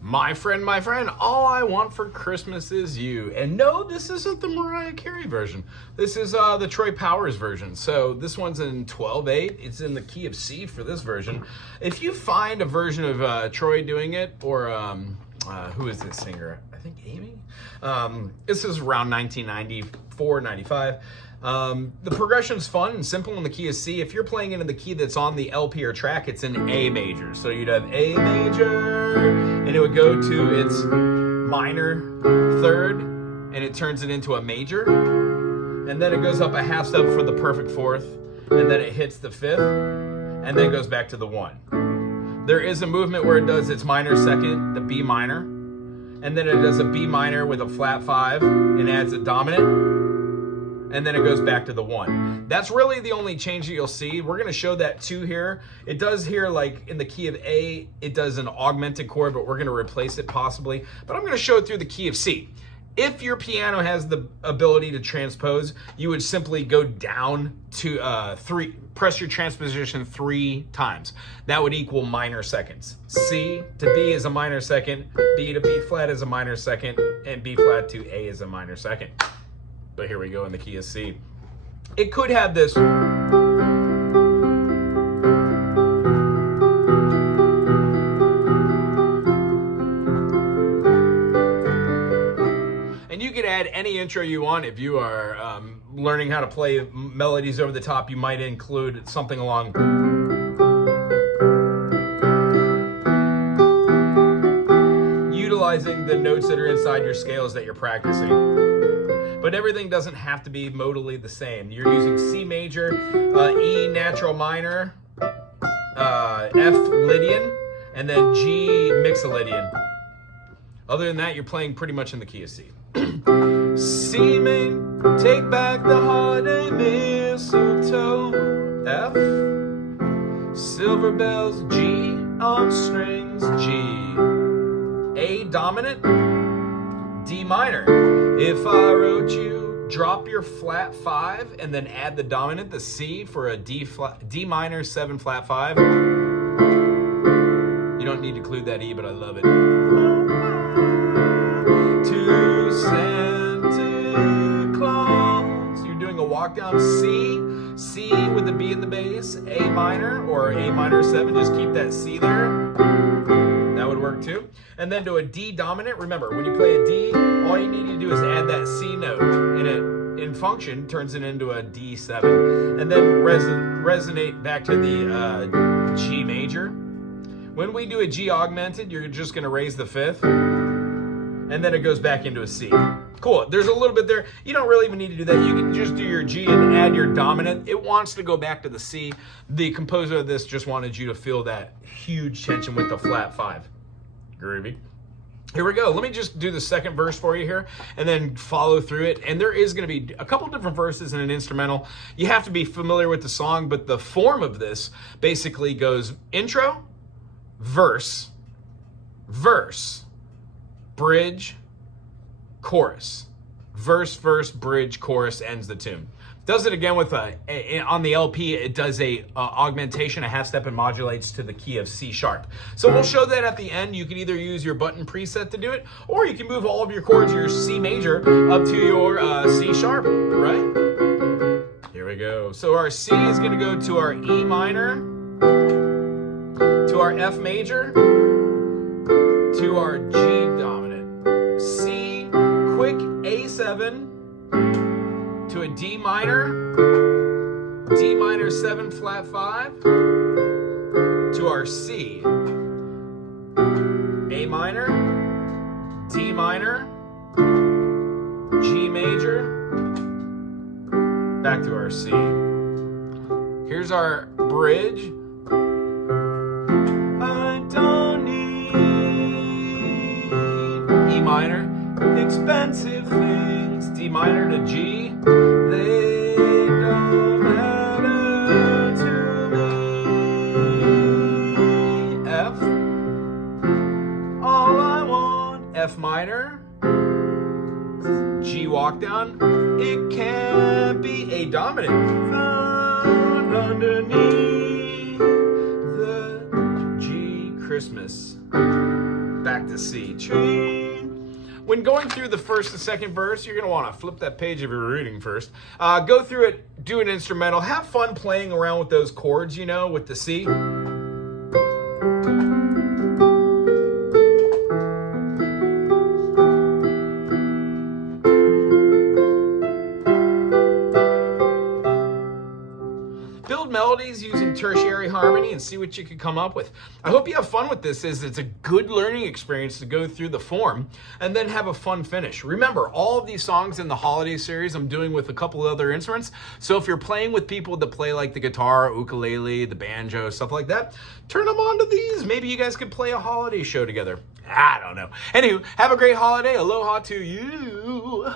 My friend, all I want for Christmas is you. And no, this isn't the Mariah Carey version. This is the Troy Powers version. So this one's in 12/8. It's in the key of C for this version. If you find a version of Troy doing it, or who is this singer? I think Amy? This is around 1994, 95. The progression's fun and simple in the key of C. If you're playing it in the key that's on the LP or track, it's in A major. So you'd have A major, and it would go to its minor third, and it turns it into a major. And then it goes up a half step for the perfect fourth, and then it hits the fifth, and then goes back to the one. There is a movement where it does its minor second, the B minor, and then it does a B minor with a flat 5 and adds a dominant, and then it goes back to the 1. That's really the only change that you'll see. We're gonna show that too here. It does here, like in the key of A, it does an augmented chord, but we're gonna replace it possibly. But I'm gonna show it through the key of C. If your piano has the ability to transpose, you would simply go down to 3, press your transposition 3 times. That would equal minor seconds. C to B is a minor second, B to B flat is a minor second, and B flat to A is a minor second. But here we go in the key of C. It could have this. And you could add any intro you want. If you are learning how to play melodies over the top, you might include something along. Utilizing the notes that are inside your scales that you're practicing. But everything doesn't have to be modally the same. You're using C major, E natural minor, F Lydian, and then G mixolydian. Other than that, you're playing pretty much in the key of C. C main, take back the holiday mistletoe. F, silver bells, G on strings, G. A dominant, D minor. If I wrote you, drop your flat 5 and then add the dominant, the C, for a D minor 7 flat 5. You don't need to include that E, but I love it. To Santa Claus. You're doing a walk down C, C with the B in the bass, A minor or A minor 7. Just keep that C there. That would work too. And then to a D dominant. Remember, when you play a D, all you need to do is add that C note, and it, in function, turns it into a D7. And then resonate back to the G major. When we do a G augmented, you're just going to raise the 5th, and then it goes back into a C. Cool. There's a little bit there. You don't really even need to do that. You can just do your G and add your dominant. It wants to go back to the C. The composer of this just wanted you to feel that huge tension with the flat 5. Groovy. Here we go. Let me just do the second verse for you here and then follow through it. And there is going to be a couple different verses in an instrumental. You have to be familiar with the song, but the form of this basically goes intro, verse, verse, bridge, chorus. Verse, verse, bridge, chorus ends the tune. Does it again with on the LP, it does a augmentation, a half step, and modulates to the key of C sharp. So we'll show that at the end. You can either use your button preset to do it, or you can move all of your chords, your C major, up to your C sharp, right? Here we go. So our C is going to go to our E minor, to our F major, to our G dominant, C, quick A7, to a D minor 7 flat 5, to our C, A minor, D minor, G major, back to our C. Here's our bridge. I don't need E minor, expensive things, D minor to G. They don't matter to me. F, all I want. F minor, G walk down. It can't be A dominant. Found underneath the G Christmas. Back back to C. When going through the first and second verse, you're going to want to flip that page if you're reading first. Go through it, do an instrumental. Have fun playing around with those chords, you know, with the C. Build melodies using tertiary harmony and see what you can come up with. I hope you have fun with this, as it's a good learning experience to go through the form and then have a fun finish. Remember, all of these songs in the holiday series I'm doing with a couple of other instruments. So if you're playing with people that play like the guitar, ukulele, the banjo, stuff like that, turn them on to these. Maybe you guys could play a holiday show together. I don't know. Anywho, have a great holiday. Aloha to you.